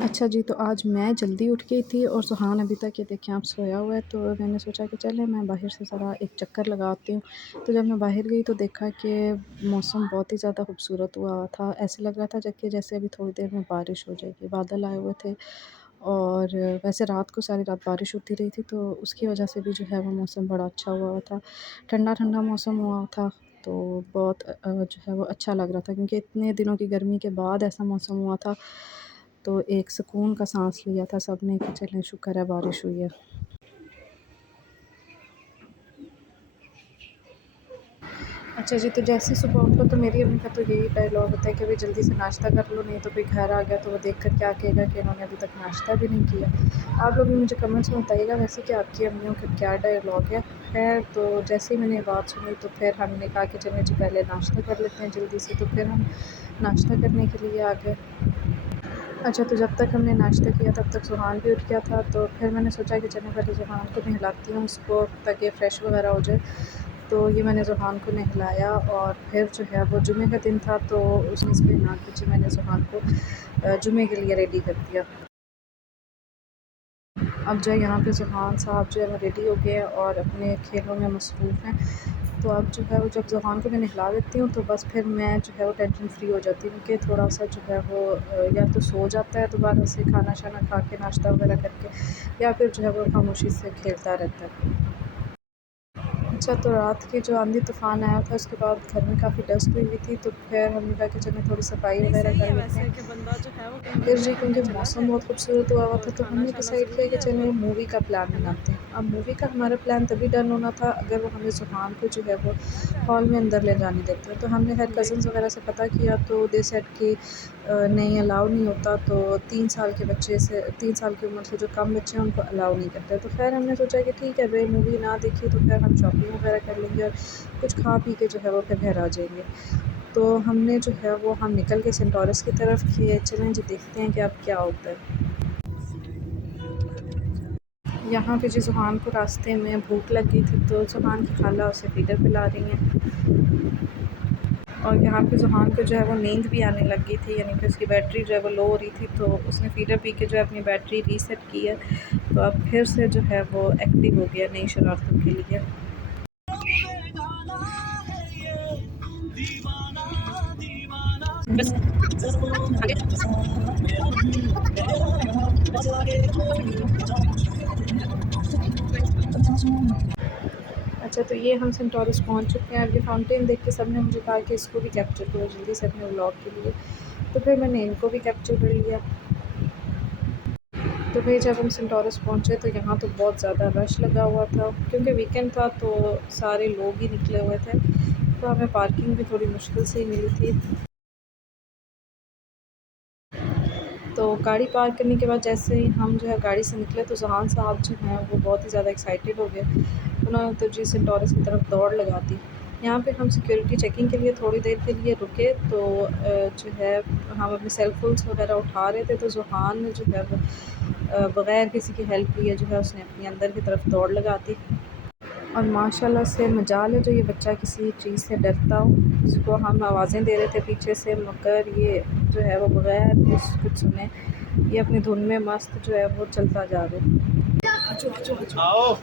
अच्छा जी, तो आज मैं जल्दी उठ गई थी और सुहान अभी तक ये देखें आप सोया हुआ है, तो मैंने सोचा कि चलें मैं बाहर से ज़रा एक चक्कर लगाती हूँ। तो जब मैं बाहर गई तो देखा कि मौसम बहुत ही ज़्यादा खूबसूरत हुआ था। ऐसे लग रहा था जैसे अभी थोड़ी देर में बारिश हो जाएगी। बादल आए हुए थे और वैसे रात को सारी रात बारिश होती रही थी, तो उसकी वजह से भी जो है वो मौसम बड़ा अच्छा हुआ हुआ था। ठंडा-ठंडा मौसम हुआ था, तो बहुत जो है वो अच्छा लग रहा था, क्योंकि इतने दिनों की गर्मी के बाद ऐसा मौसम हुआ था। तो एक सुकून का साँस लिया था सबने कि चलें शुक्र है बारिश हुई है। अच्छा जी, तो जैसे ही सुबह उठो तो मेरी अम्मी का तो यही डायलॉग होता है कि भई जल्दी से नाश्ता कर लो, नहीं तो कोई घर आ गया तो वो देख कर क्या कहेगा कि इन्होंने अभी तक नाश्ता भी नहीं किया। आप लोग भी मुझे कमेंट्स में बताइएगा वैसे कि आपकी अम्मियों का क्या डायलॉग है। ख़ैर, तो जैसे ही मैंने ये बात सुनी तो फिर हमने कहा कि चलें जी पहले नाश्ता कर लेते हैं जल्दी से, तो फिर हम नाश्ता करने के लिए आ गए। अच्छा, तो जब तक हमने नाश्ता किया तब तक सुहान भी उठ गया था, तो फिर मैंने सोचा कि चलो पहले ज़ुहान को नहलाती हूँ उसको, ताकि फ़्रेश वगैरह हो जाए। तो ये मैंने ज़ुहान को नहलाया और फिर जो है वो जुमे का दिन था, तो उस नस्बत नाक बजे मैंने ज़ुहान को जुमे के लिए रेडी कर दिया। अब जो है यहाँ पे ज़ुहान साहब जो है वो रेडी हो गए हैं और अपने खेलों में मसरूफ़ हैं। तो अब जो है वो जब ज़ुहान को मैं नहला देती हूँ तो बस फिर मैं जो है वो टेंशन फ्री हो जाती हूँ, क्योंकि थोड़ा-सा जो है वो या तो सो जाता है दोबारा से खाना-शाना खा के नाश्ता वगैरह करके, या फिर जो है वो खामोशी से खेलता रहता है। अच्छा, तो रात के जो आंधी-तूफ़ान आया था उसके बाद घर में काफ़ी डस्ट हुई हुई थी, तो फिर हमने कहा कि चलो थोड़ी सफाई नहीं, वगैरह सही कर है लेते वैसे हैं। कि बंदा जो है वो कहीं फिर जी, घूमने क्योंकि फिरने चला मौसम जाए बहुत खूबसूरत हुआ हुआ था, और तो हमने खाना-शाना डिसाइड किया ज़रूरी कि है, चलें तो मूवी का प्लान है ना? बनाते हैं। अब मूवी का हमारा प्लान तभी डन होना था अगर वो हमें ज़ुहान को जो है वो हॉल में अंदर ले जाने देते हैं। तो हमने खैर जी। कज़िन्स वगैरह से पता किया, तो दे सेड कि नहीं अलाउ नहीं होता, तो 3 साल के बच्चे से 3 साल की उम्र से जो कम बच्चे हैं उनको अलाउ नहीं करते। तो खैर हमने सोचा कि ठीक है भई, मूवी ना देखी तो फिर हम शॉपिंग वगैरह कर लेंगे और कुछ खा पी के जो है वो फिर घर आ जाएँगे। तो हमने जो है वो हम निकल के सेंटोरस की तरफ कि चलें जी देखते हैं कि अब क्या होता है। यहाँ पे जी ज़ुहान को रास्ते में भूख लग गई थी, तो ज़ुहान की खाला उसे फीडर पिला रही हैं। और यहाँ पे ज़ुहान को जो है वो नींद भी आने लग गई थी, यानी कि उसकी बैटरी जो है वो लो हो रही थी, तो उसने फीडर पी के जो है अपनी बैटरी रीसेट की है। तो अब फिर से जो है वो एक्टिव हो गया नई शरारतों के लिए। अच्छा, तो ये हम सेंटोरस पहुँच चुके हैं। अब ये फाउंटेन देख के सबने मुझे कहा कि इसको भी कैप्चर करो जल्दी से अपने व्लॉग के लिए। तो फिर मैंने इनको भी कैप्चर कर लिया। तो फिर जब हम सेंटोरस पहुँचे तो यहाँ तो बहुत ज़्यादा रश लगा हुआ था, क्योंकि वीकेंड था तो सारे लोग ही निकले हुए थे। तो हमें पार्किंग भी थोड़ी मुश्किल से ही मिली थी। तो गाड़ी पार्क करने के बाद जैसे ही हम जो है गाड़ी से निकले तो ज़ुहान साहब जो हैं वो बहुत ही ज़्यादा एक्साइटेड हो गए। उन्होंने तो जी सेंटोरस की तरफ दौड़ लगा दी। यहाँ पे हम सिक्योरिटी चेकिंग के लिए थोड़ी देर के लिए रुके, तो जो है हम अपने सेल फ़ोन्स वगैरह उठा रहे थे, तो ज़ुहान ने जो है वो बग़ैर किसी की हेल्प लिए जो है उसने अपनी अंदर की तरफ दौड़ लगा दी। और माशाल्लाह से मजाल है जो ये बच्चा किसी चीज़ से डरता हो। इसको हम आवाज़ें दे रहे थे पीछे से, मगर ये जो है वो बग़ैर कुछ सुने ये अपनी धुन में मस्त जो है वो चलता जा रहा है। आओ।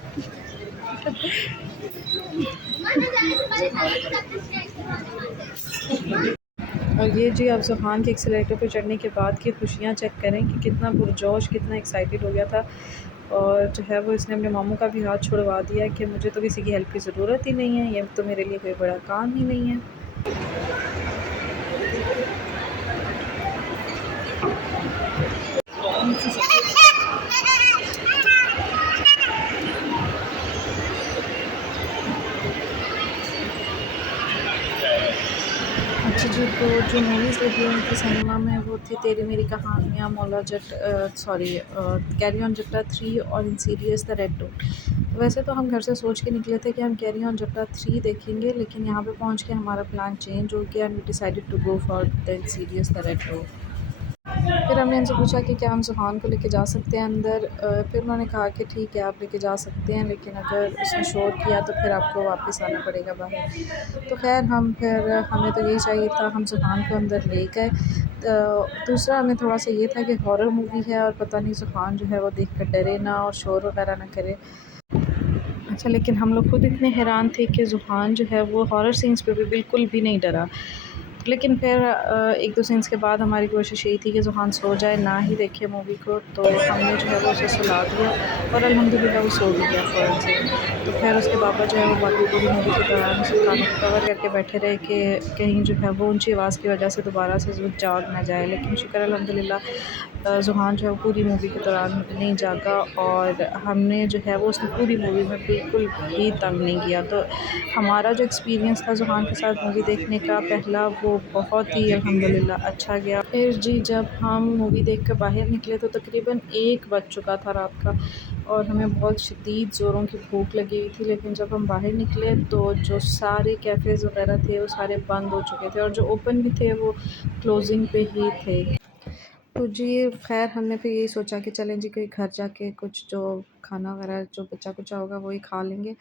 और ये जी आप ज़ुहान के एक्सेलेरेटर पे चढ़ने के बाद की खुशियाँ चेक करें कि कितना पुरजोश, कितना एक्साइटेड हो गया था। और जो है वो इसने अपने मामू का भी हाथ छुड़वा दिया कि मुझे तो किसी की हेल्प की ज़रूरत ही नहीं है, ये तो मेरे लिए कोई बड़ा काम ही नहीं है। अच्छा जी, तो जो मूवीज़ लगी हुई थी सिनेमा में वो थी तेरी मेरी कहानियाँ, मौला जट कैरी ऑन जट्टा 3 और इंसीडियस द रेड डॉट। वैसे तो हम घर से सोच के निकले थे कि हम कैरी ऑन जट्टा 3 देखेंगे, लेकिन यहाँ पे पहुँच के हमारा प्लान चेंज हो गया and we decided to go for the Insidious the red dot. फिर हमने उनसे पूछा कि क्या हम ज़ुहान को लेके जा सकते हैं अंदर। फिर उन्होंने कहा कि ठीक है आप लेके जा सकते हैं, लेकिन अगर उसने शोर किया तो फिर आपको वापस आना पड़ेगा बाहर। तो ख़ैर हम फिर हमें तो यही चाहिए था, हम ज़ुहान को अंदर ले गए। दूसरा हमें थोड़ा-सा ये था कि हॉरर मूवी है और पता नहीं ज़ुहान जो है वो देख कर डरे ना और शोर वग़ैरह ना करे। अच्छा, लेकिन हम लोग खुद इतने हैरान थे कि ज़ुहान जो है वो हॉरर सीन्स पे भी बिल्कुल भी नहीं डरा। लेकिन फिर 1-2 सीन्स के बाद हमारी कोशिश यही थी कि ज़ुहान सो जाए, ना ही देखे मूवी को, तो हमने जो है वो उसे सुला दिया और अल्हम्दुलिल्लाह वो सो भी गया फ़ौरन से। तो फिर उसके पापा जो है वो बाकी पूरी मूवी के दौरान उसके कानों को कवर करके बैठे रहे कि कहीं जो है वो ऊँची आवाज़ की वजह से दोबारा से जाग ना जाए। लेकिन शुक्र अल्हम्दुलिल्लाह ज़ुहान जो है वो पूरी मूवी के दौरान नहीं जागा और हमने जो है वो उसने पूरी मूवी में बिल्कुल भी तंग नहीं किया। तो हमारा जो एक्सपीरियंस था ज़ुहान के साथ मूवी देखने का पहला, वो बहुत ही अल्हम्दुलिल्लाह अच्छा गया। फिर जी जब हम मूवी देख कर बाहर निकले तो तकरीबन 1 बज चुका था रात का और हमें बहुत शदीद ज़ोरों की भूख लगी हुई थी। लेकिन जब हम बाहर निकले तो जो सारे कैफ़ेज़ वग़ैरह थे वो सारे बंद हो चुके थे और जो ओपन भी थे वो क्लोजिंग पे ही थे। तो जी ख़ैर हमने फिर यही सोचा कि चलें जी कोई घर जाके कुछ जो खाना वग़ैरह जो बचा-कुचा होगा वही खा लेंगे,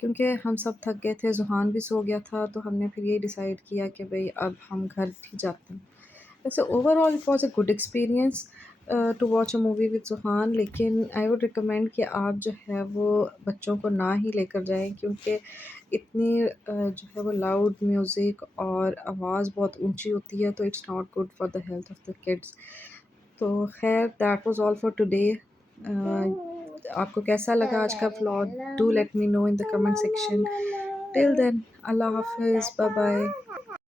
क्योंकि हम सब थक गए थे, ज़ुहान भी सो गया था। तो हमने फिर यही डिसाइड किया कि भई अब हम घर ही जाते हैं। वैसे overall it was a good experience to watch a movie with Zuhan, लेकिन आई वुड रिकमेंड कि आप जो है वो बच्चों को ना ही लेकर जाएँ, क्योंकि इतनी जो है वो लाउड म्यूज़िक और आवाज़ बहुत ऊँची होती है, तो it's not good for the health of the kids. तो ख़ैर that was all for today. आपको कैसा लगा आज का vlog? Do let me know in the comment section. Till then अल्लाह हाफ़िज़, बाय बाय।